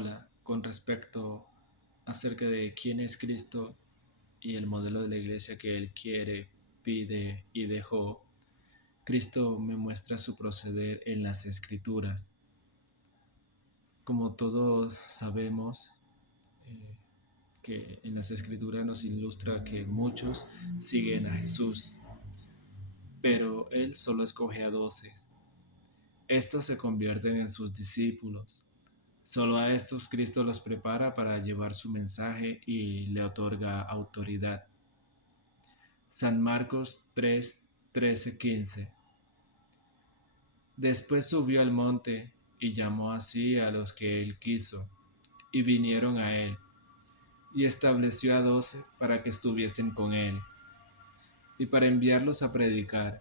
Hola, con respecto acerca de quién es Cristo y el modelo de la iglesia que Él quiere, pide y dejó, Cristo me muestra su proceder en las Escrituras. Como todos sabemos, eh, que en las Escrituras nos ilustra que muchos siguen a Jesús, pero Él solo escoge a 12. Estos se convierten en sus discípulos. Solo a estos Cristo los prepara para llevar su mensaje y le otorga autoridad. San Marcos 3, 13, 15. Después subió al monte y llamó así a los que él quiso, y vinieron a él, y estableció a 12 para que estuviesen con él, y para enviarlos a predicar,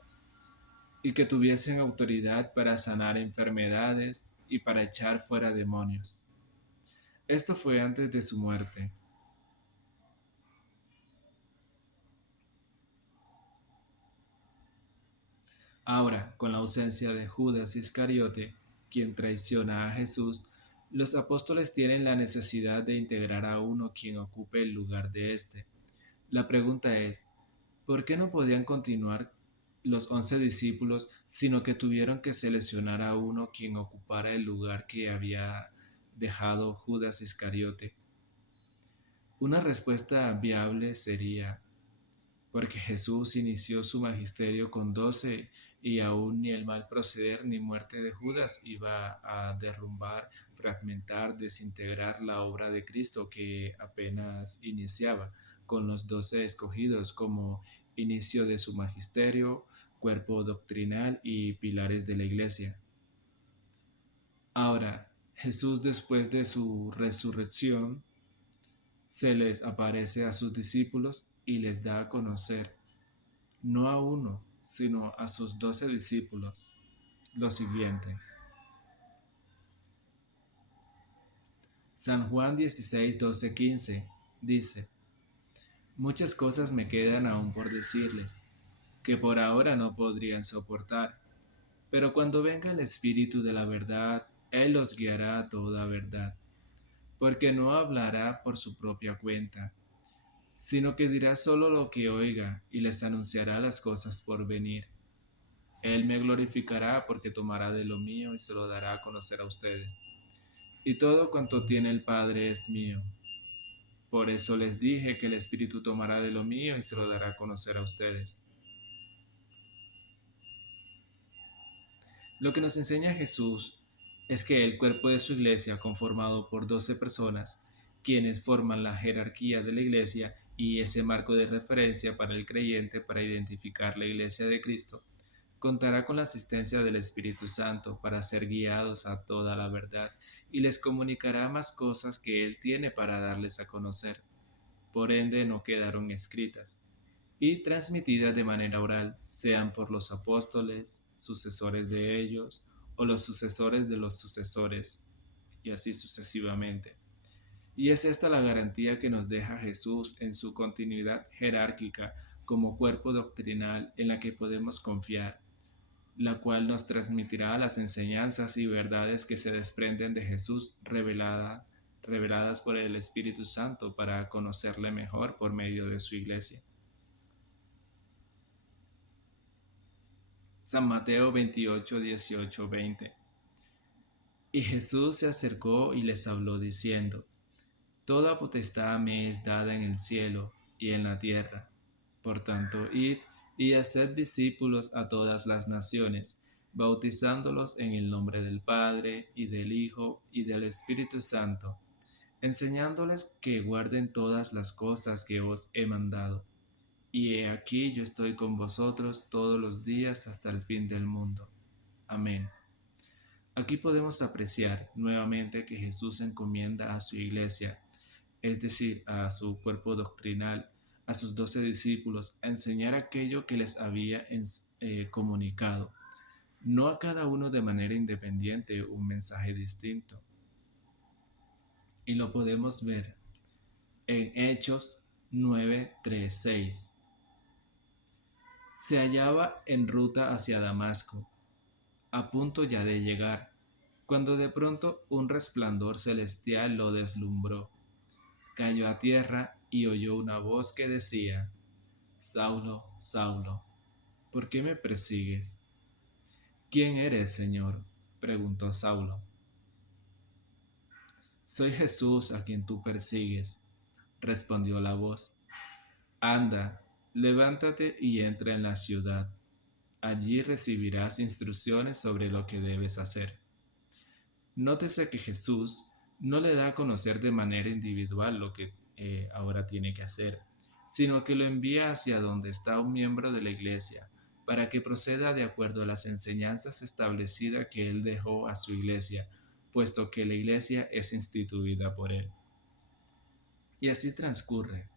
y que tuviesen autoridad para sanar enfermedades y para echar fuera demonios. Esto fue antes de su muerte. Ahora, con la ausencia de Judas Iscariote, quien traiciona a Jesús, los apóstoles tienen la necesidad de integrar a uno quien ocupe el lugar de éste. La pregunta es, ¿por qué no podían continuar los 11 discípulos, sino que tuvieron que seleccionar a uno quien ocupara el lugar que había dejado Judas Iscariote? Una respuesta viable sería, porque Jesús inició su magisterio con 12 y aún ni el mal proceder ni muerte de Judas iba a derrumbar, fragmentar, desintegrar la obra de Cristo que apenas iniciaba con los 12 escogidos como inicio de su magisterio, cuerpo doctrinal y pilares de la iglesia. Ahora, Jesús después de su resurrección se les aparece a sus discípulos y les da a conocer no a uno, sino a sus 12 discípulos. Lo siguiente. San Juan 16, 12, 15 dice, muchas cosas me quedan aún por decirles, que por ahora no podrían soportar, pero cuando venga el Espíritu de la verdad, Él los guiará a toda verdad, porque no hablará por su propia cuenta, sino que dirá solo lo que oiga y les anunciará las cosas por venir. Él me glorificará porque tomará de lo mío y se lo dará a conocer a ustedes. Y todo cuanto tiene el Padre es mío. Por eso les dije que el Espíritu tomará de lo mío y se lo dará a conocer a ustedes. Lo que nos enseña Jesús es que el cuerpo de su iglesia, conformado por 12 personas, quienes forman la jerarquía de la iglesia y ese marco de referencia para el creyente para identificar la iglesia de Cristo, contará con la asistencia del Espíritu Santo para ser guiados a toda la verdad y les comunicará más cosas que Él tiene para darles a conocer. Por ende, no quedaron escritas y transmitidas de manera oral, sean por los apóstoles, sucesores de ellos, o los sucesores de los sucesores, y así sucesivamente. Y es esta la garantía que nos deja Jesús en su continuidad jerárquica como cuerpo doctrinal en la que podemos confiar, la cual nos transmitirá las enseñanzas y verdades que se desprenden de Jesús reveladas por el Espíritu Santo para conocerle mejor por medio de su iglesia. San Mateo 28, 18, 20. Y Jesús se acercó y les habló diciendo, toda potestad me es dada en el cielo y en la tierra. Por tanto, id y haced discípulos a todas las naciones, bautizándolos en el nombre del Padre, y del Hijo, y del Espíritu Santo, enseñándoles que guarden todas las cosas que os he mandado. Y he aquí yo estoy con vosotros todos los días hasta el fin del mundo. Amén. Aquí podemos apreciar nuevamente que Jesús encomienda a su iglesia, es decir, a su cuerpo doctrinal, a sus 12 discípulos, a enseñar aquello que les había comunicado, no a cada uno de manera independiente un mensaje distinto. Y lo podemos ver en Hechos 9, 3, 6. Se hallaba en ruta hacia Damasco, a punto ya de llegar, cuando de pronto un resplandor celestial lo deslumbró. Cayó a tierra y oyó una voz que decía: Saulo, Saulo, ¿por qué me persigues? ¿Quién eres, Señor?, preguntó Saulo. Soy Jesús a quien tú persigues, respondió la voz. Anda, levántate y entra en la ciudad. Allí recibirás instrucciones sobre lo que debes hacer. Nótese que Jesús no le da a conocer de manera individual lo que ahora tiene que hacer, sino que lo envía hacia donde está un miembro de la iglesia, para que proceda de acuerdo a las enseñanzas establecidas que él dejó a su iglesia, puesto que la iglesia es instituida por él. Y así transcurre.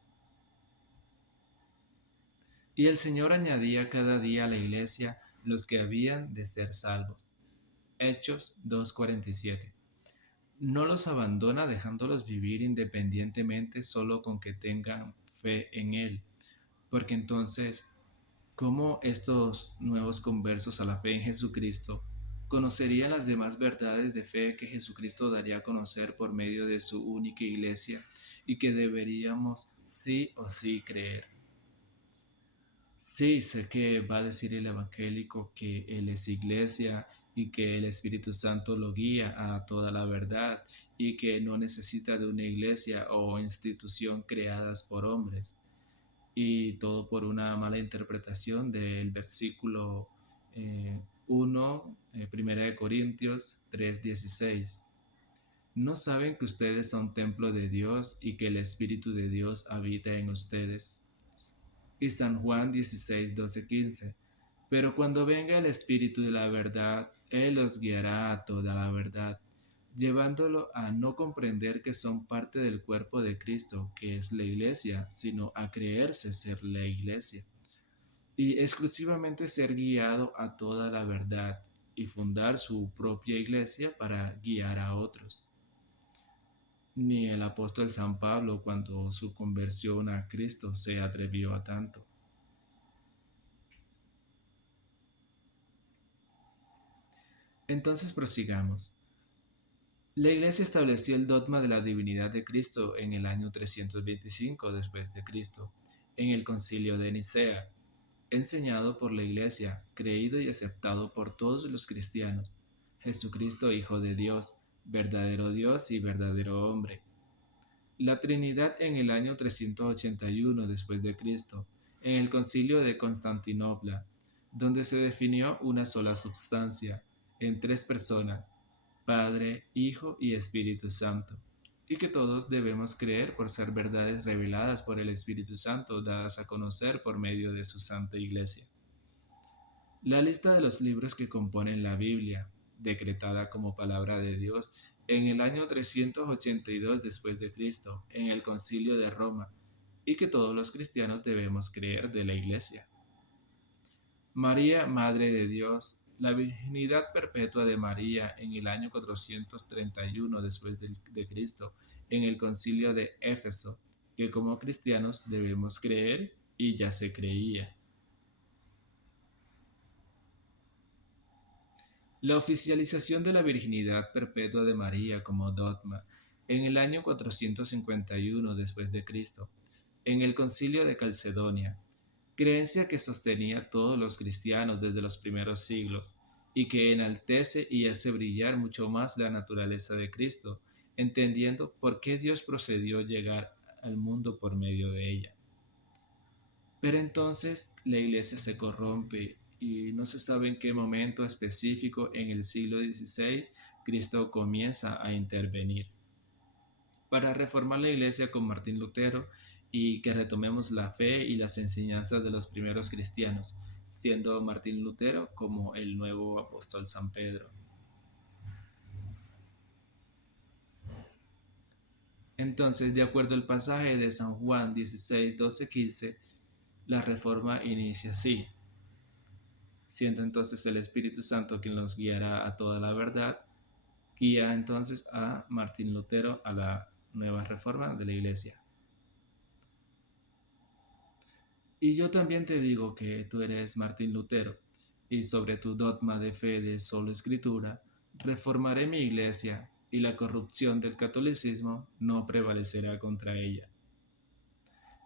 Y el Señor añadía cada día a la iglesia los que habían de ser salvos. Hechos 2:47. No los abandona dejándolos vivir independientemente solo con que tengan fe en Él, porque entonces, ¿cómo estos nuevos conversos a la fe en Jesucristo conocerían las demás verdades de fe que Jesucristo daría a conocer por medio de su única iglesia y que deberíamos sí o sí creer? Sí, sé que va a decir el evangélico que Él es iglesia y que el Espíritu Santo lo guía a toda la verdad y que no necesita de una iglesia o institución creadas por hombres. Y todo por una mala interpretación del versículo 1, Primera de Corintios 3:16. ¿No saben que ustedes son templo de Dios y que el Espíritu de Dios habita en ustedes? Y San Juan 16, 12, 15. Pero cuando venga el Espíritu de la verdad, Él los guiará a toda la verdad, llevándolo a no comprender que son parte del cuerpo de Cristo, que es la iglesia, sino a creerse ser la iglesia, y exclusivamente ser guiado a toda la verdad y fundar su propia iglesia para guiar a otros. Ni el apóstol San Pablo, cuando su conversión a Cristo, se atrevió a tanto. Entonces prosigamos. La Iglesia estableció el dogma de la divinidad de Cristo en el año 325 después de Cristo, en el Concilio de Nicea, enseñado por la Iglesia, creído y aceptado por todos los cristianos. Jesucristo, Hijo de Dios y verdadero hombre. La Trinidad en el año 381 después de Cristo, en el Concilio de Constantinopla, donde se definió una sola substancia, en tres personas, Padre, Hijo y Espíritu Santo, y que todos debemos creer por ser verdades reveladas por el Espíritu Santo, dadas a conocer por medio de su Santa Iglesia. La lista de los libros que componen la Biblia, decretada como palabra de Dios en el año 382 después de Cristo, en el Concilio de Roma, y que todos los cristianos debemos creer de la Iglesia. María, Madre de Dios, la virginidad perpetua de María en el año 431 después de Cristo, en el Concilio de Éfeso, que como cristianos debemos creer y ya se creía. La oficialización de la virginidad perpetua de María como dogma en el año 451 después de Cristo, en el Concilio de Calcedonia, creencia que sostenía a todos los cristianos desde los primeros siglos y que enaltece y hace brillar mucho más la naturaleza de Cristo, entendiendo por qué Dios procedió llegar al mundo por medio de ella. Pero entonces la iglesia se corrompe y no se sabe en qué momento específico en el siglo XVI Cristo comienza a intervenir para reformar la iglesia con Martín Lutero y que retomemos la fe y las enseñanzas de los primeros cristianos, siendo Martín Lutero como el nuevo apóstol San Pedro. Entonces, de acuerdo al pasaje de San Juan 16, 12, 15, la reforma inicia así: siendo entonces el Espíritu Santo quien los guiará a toda la verdad, guía entonces a Martín Lutero a la nueva reforma de la iglesia. Y yo también te digo que tú eres Martín Lutero, y sobre tu dogma de fe de solo escritura, Reformaré mi iglesia y la corrupción del catolicismo no prevalecerá contra ella.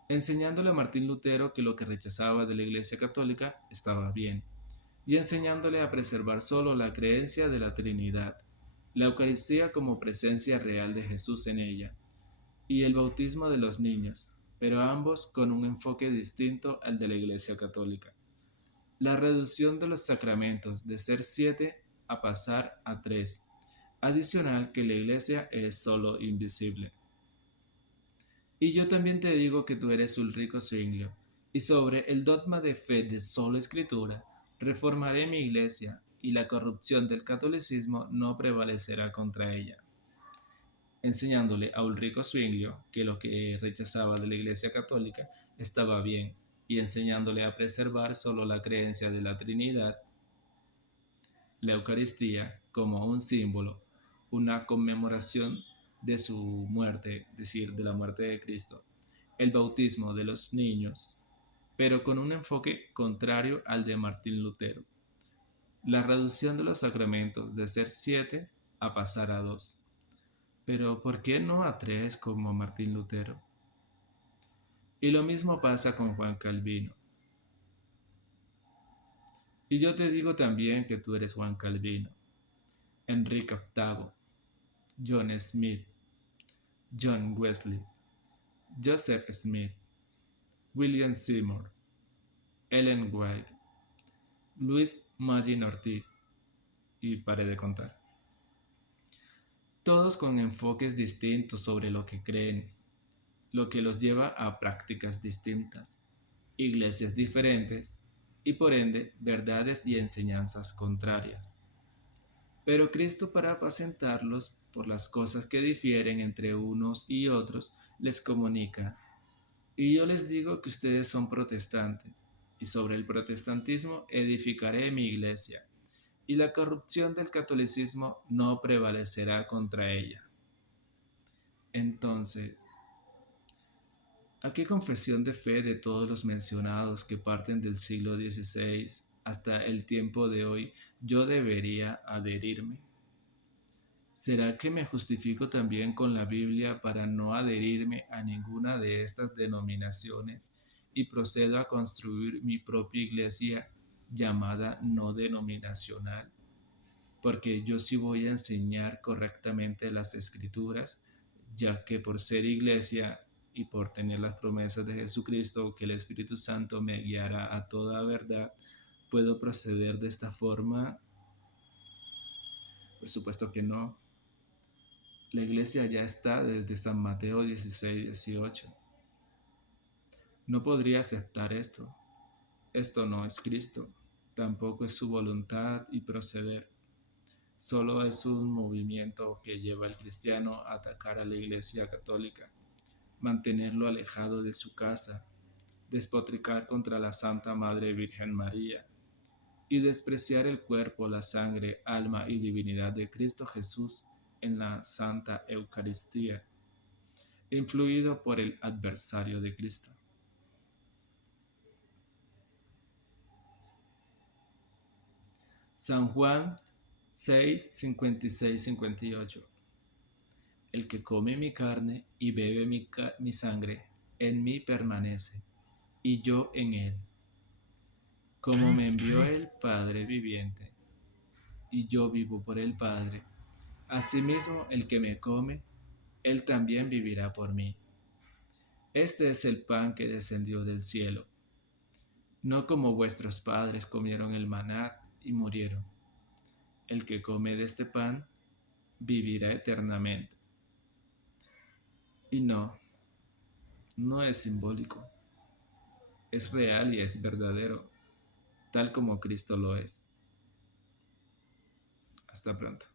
Enseñándole a Martín Lutero que lo que rechazaba de la Iglesia Católica estaba bien, y enseñándole a preservar solo la creencia de la Trinidad, la Eucaristía como presencia real de Jesús en ella, y el bautismo de los niños, pero ambos con un enfoque distinto al de la Iglesia Católica. La reducción de los sacramentos de ser 7 a pasar a 3, adicional que la Iglesia es solo invisible. Y yo también te digo que tú eres Ulrico Zwinglio, y sobre el dogma de fe de solo escritura, reformaré mi iglesia, y la corrupción del catolicismo no prevalecerá contra ella. Enseñándole a Ulrico Zwinglio que lo que rechazaba de la iglesia católica estaba bien, y enseñándole a preservar solo la creencia de la Trinidad, la Eucaristía como un símbolo, una conmemoración de su muerte, es decir, de la muerte de Cristo, el bautismo de los niños, pero con un enfoque contrario al de Martín Lutero, la reducción de los sacramentos de ser 7 a pasar a 2. Pero ¿por qué no a 3 como Martín Lutero? Y lo mismo pasa con Juan Calvino. Y yo te digo también que tú eres Juan Calvino, Enrique VIII, John Smith, John Wesley, Joseph Smith, William Seymour, Ellen White, Luis Magín Ortiz, y paré de contar. Todos con enfoques distintos sobre lo que creen, lo que los lleva a prácticas distintas, iglesias diferentes y por ende verdades y enseñanzas contrarias. Pero Cristo, para apacentarlos por las cosas que difieren entre unos y otros, les comunica: y yo les digo que ustedes son protestantes, y sobre el protestantismo edificaré mi iglesia, y la corrupción del catolicismo no prevalecerá contra ella. Entonces, ¿a qué confesión de fe de todos los mencionados que parten del siglo XVI hasta el tiempo de hoy yo debería adherirme? ¿Será que me justifico también con la Biblia para no adherirme a ninguna de estas denominaciones y procedo a construir mi propia iglesia llamada no denominacional? Porque yo sí voy a enseñar correctamente las escrituras, ya que por ser iglesia y por tener las promesas de Jesucristo, que el Espíritu Santo me guiará a toda verdad, ¿puedo proceder de esta forma? Por supuesto que no. La iglesia ya está desde San Mateo 16-18. No podría aceptar esto. Esto no es Cristo, tampoco es su voluntad y proceder. Solo es un movimiento que lleva al cristiano a atacar a la Iglesia Católica, mantenerlo alejado de su casa, despotricar contra la Santa Madre Virgen María y despreciar el cuerpo, la sangre, alma y divinidad de Cristo Jesús en la Santa Eucaristía, influido por el adversario de Cristo. San Juan 6:56-58. El que come mi carne y bebe mi sangre, en mí permanece, y yo en él. Como me envió el Padre viviente, y yo vivo por el Padre, asimismo el que me come, él también vivirá por mí. Este es el pan que descendió del cielo, no como vuestros padres comieron el maná y murieron. El que come de este pan vivirá eternamente. Y no es simbólico, es real y es verdadero, tal como Cristo lo es. Hasta pronto.